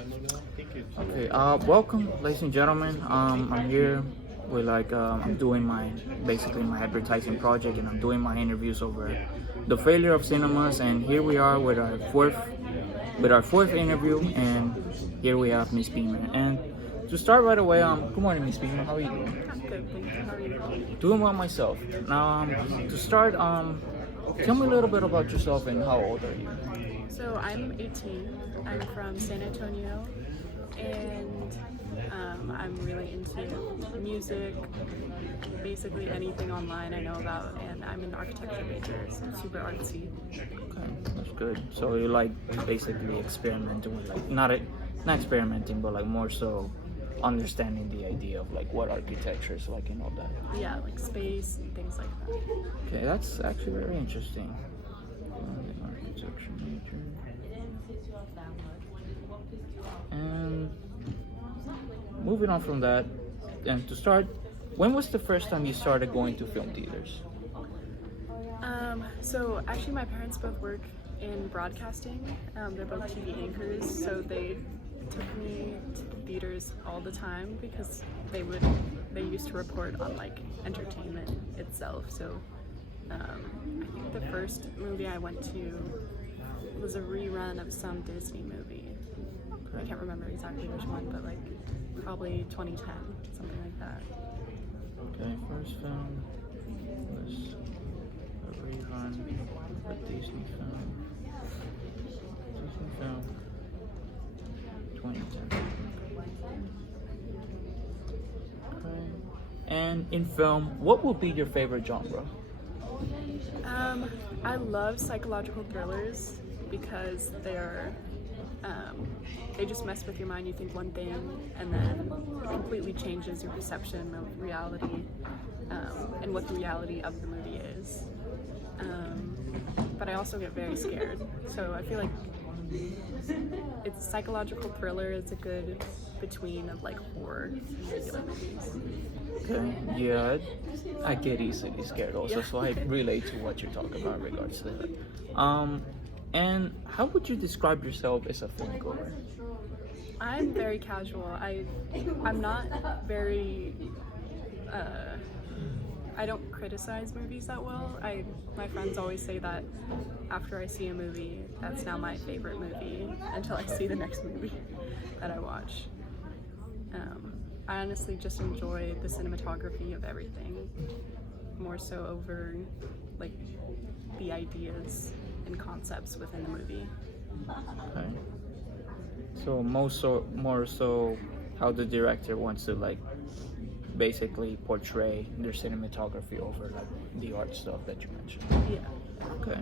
Okay, welcome, ladies and gentlemen. I'm here with I'm doing basically my advertising project, and I'm doing my interviews over the failure of cinemas. And here we are with our fourth interview, and here we have Miss Beamer. And to start right away, good morning, Miss Beamer. How are you doing? I'm good, thank you. How are you? Doing well myself. Now, to start, tell me a little bit about yourself and how old are you? So I'm 18. I'm from San Antonio, and I'm really into music, basically anything online I know about, and I'm an architecture major, so super artsy. Okay, that's good. So you like basically experimenting with not experimenting, but like more so understanding the idea of like what architecture is like and all that. Yeah, like space and things like that. Okay, that's actually very interesting. Architecture major. And moving on from that, and to start, when was the first time you started going to film theaters? So actually my parents both work in broadcasting. They're both TV anchors, so they took me to theaters all the time because they used to report on like entertainment itself. So I think the first movie I went to was a rerun of some Disney movie. I can't remember exactly which one, but like probably 2010, something like that. Okay, first film was a rerun of a Disney film. Disney film, 2010. Okay. And in film, what would be your favorite genre? I love psychological thrillers because they just mess with your mind. You think one thing and then it completely changes your perception of reality and what the reality of the movie is. But I also get very scared. So I feel like it's psychological thriller is a good between of like horror and regular movies. Okay, yeah, I get easily scared also, so I relate to what you're talking about in regards to that. And how would you describe yourself as a film goer? I'm very casual. I'm not very. I don't criticize movies that well. My friends always say that after I see a movie, that's now my favorite movie until I see the next movie that I watch. I honestly just enjoy the cinematography of everything, more so over like the ideas and concepts within the movie. Okay. So more so how the director wants to like basically portray their cinematography over like the art stuff that you mentioned. Yeah. Okay.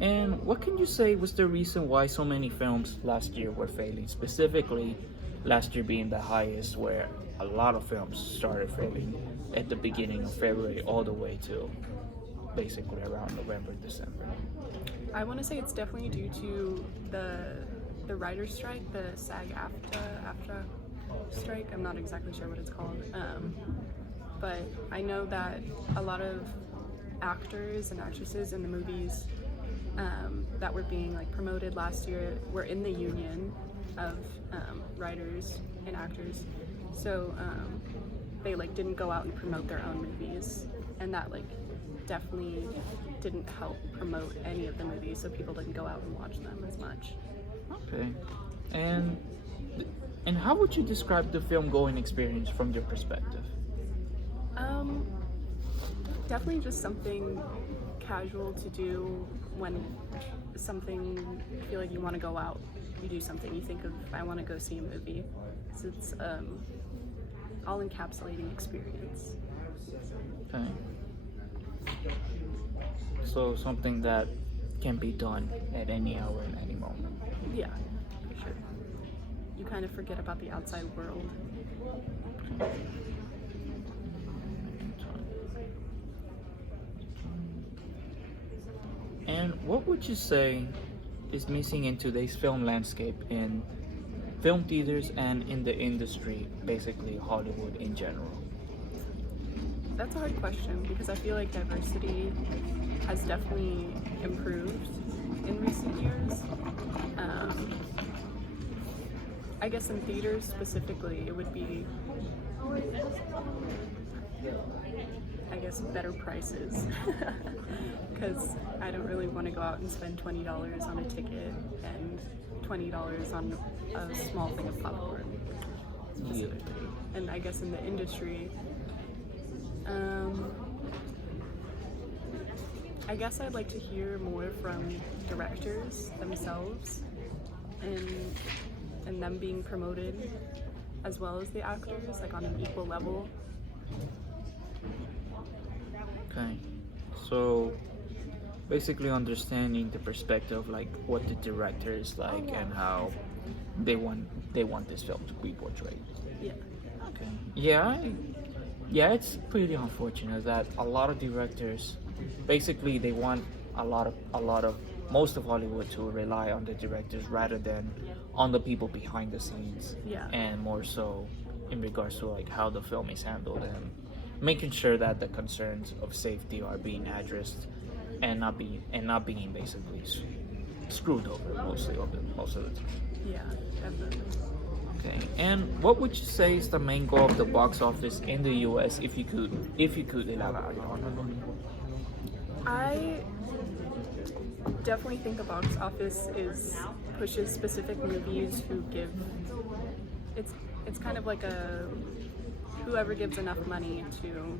And what can you say was the reason why so many films last year were failing? Specifically, last year being the highest, where a lot of films started failing at the beginning of February all the way to basically around November, December. I want to say it's definitely due to the writer's strike, the SAG-AFTRA strike. I'm not exactly sure what it's called, but I know that a lot of actors and actresses in the movies that were being like promoted last year were in the union of writers and actors, so they like didn't go out and promote their own movies, and that like definitely didn't help promote any of the movies, so people didn't go out and watch them as much. Okay. And how would you describe the film going experience from your perspective? Definitely just something casual to do when something you feel like you want to go out. You do something. You think of I want to go see a movie. So it's all encapsulating experience. Okay. So something that can be done at any hour and any moment. Yeah, for sure. You kind of forget about the outside world. And what would you say is missing in today's film landscape in film theaters and in the industry, basically Hollywood in general? That's a hard question because I feel like diversity has definitely improved in recent years. I guess in theaters specifically, it would be, I guess, better prices. Because I don't really want to go out and spend $20 on a ticket and $20 on a small thing of popcorn. Yeah. And I guess in the industry, I guess I'd like to hear more from directors themselves and them being promoted as well as the actors, like on an equal level. Okay. So basically understanding the perspective, like what the director is like and how they want this film to be portrayed. Yeah. Okay. Yeah, it's pretty unfortunate that a lot of directors basically they want a lot of most of Hollywood to rely on the directors rather than on the people behind the scenes. Yeah. And more so in regards to like how the film is handled and making sure that the concerns of safety are being addressed and not being basically screwed over most of the time. Yeah, definitely. Okay. And what would you say is the main goal of the box office in the US if you could elaborate on it? I definitely think the box office pushes specific movies who give it's kind of like a whoever gives enough money to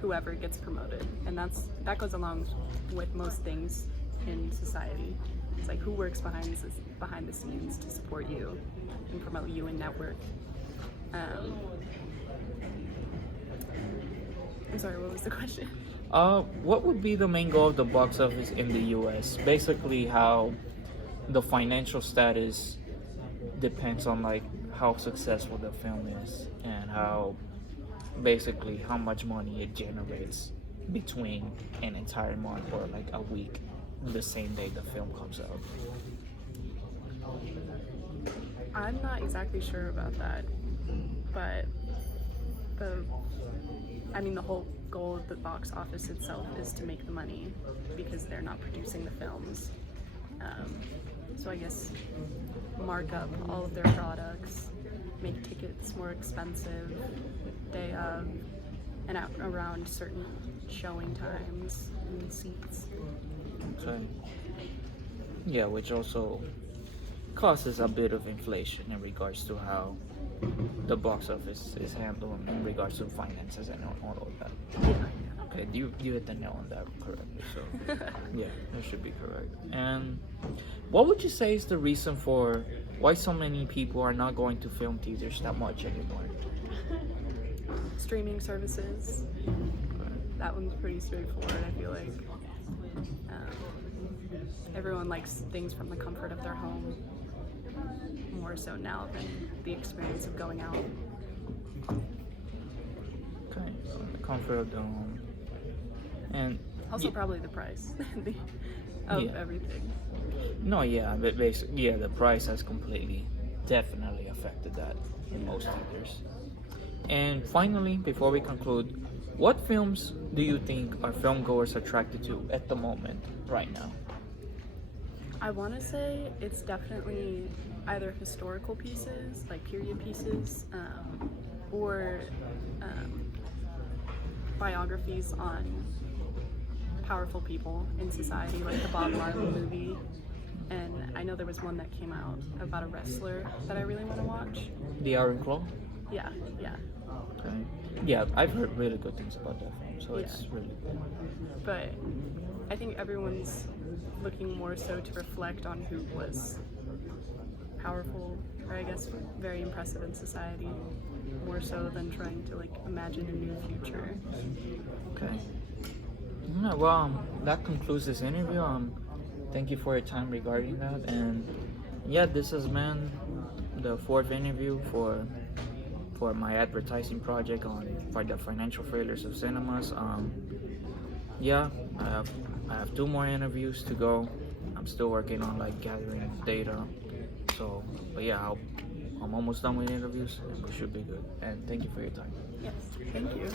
whoever gets promoted, and that goes along with most things in society. It's like who works behind the scenes to support you and promote you and network. I'm sorry, what was the question? What would be the main goal of the box office in the US? Basically, how the financial status depends on like how successful the film is and how much money it generates between an entire month or like a week, the same day the film comes out. I'm not exactly sure about that, but the whole goal of the box office itself is to make the money because they're not producing the films. So I guess mark up all of their products, make tickets more expensive day of and around certain showing times and seats. So, yeah, which also causes a bit of inflation in regards to how the box office is handled in regards to finances and all of that. Yeah. Okay, you hit the nail on that correctly. So yeah, that should be correct. And what would you say is the reason for why so many people are not going to film theaters that much anymore? Streaming services. That one's pretty straightforward, I feel like. Everyone likes things from the comfort of their home more so now than the experience of going out. Okay, so the comfort of the home. And Also probably the price of Yeah. everything. no, yeah, but basically, yeah, the price has definitely affected that in most theaters. And finally, before we conclude, what films do you think are film goers attracted to at the moment, right now? I want to say it's definitely either historical pieces, like period pieces, or biographies on powerful people in society, like the Bob Marley movie. And I know there was one that came out about a wrestler that I really want to watch. The Iron Claw? Yeah. Okay. Yeah, I've heard really good things about that film, so it's Yeah. really good. But I think everyone's looking more so to reflect on who was powerful, or I guess very impressive in society, more so than trying to like imagine a new future. Okay. Yeah, well, that concludes this interview. Thank you for your time regarding that. And yeah, this has been the fourth interview for my advertising project for the financial failures of cinemas. Yeah, I have 2 more interviews to go. I'm still working on like gathering data. So, but yeah, I'm almost done with interviews, and we should be good. And thank you for your time. Yes, thank you.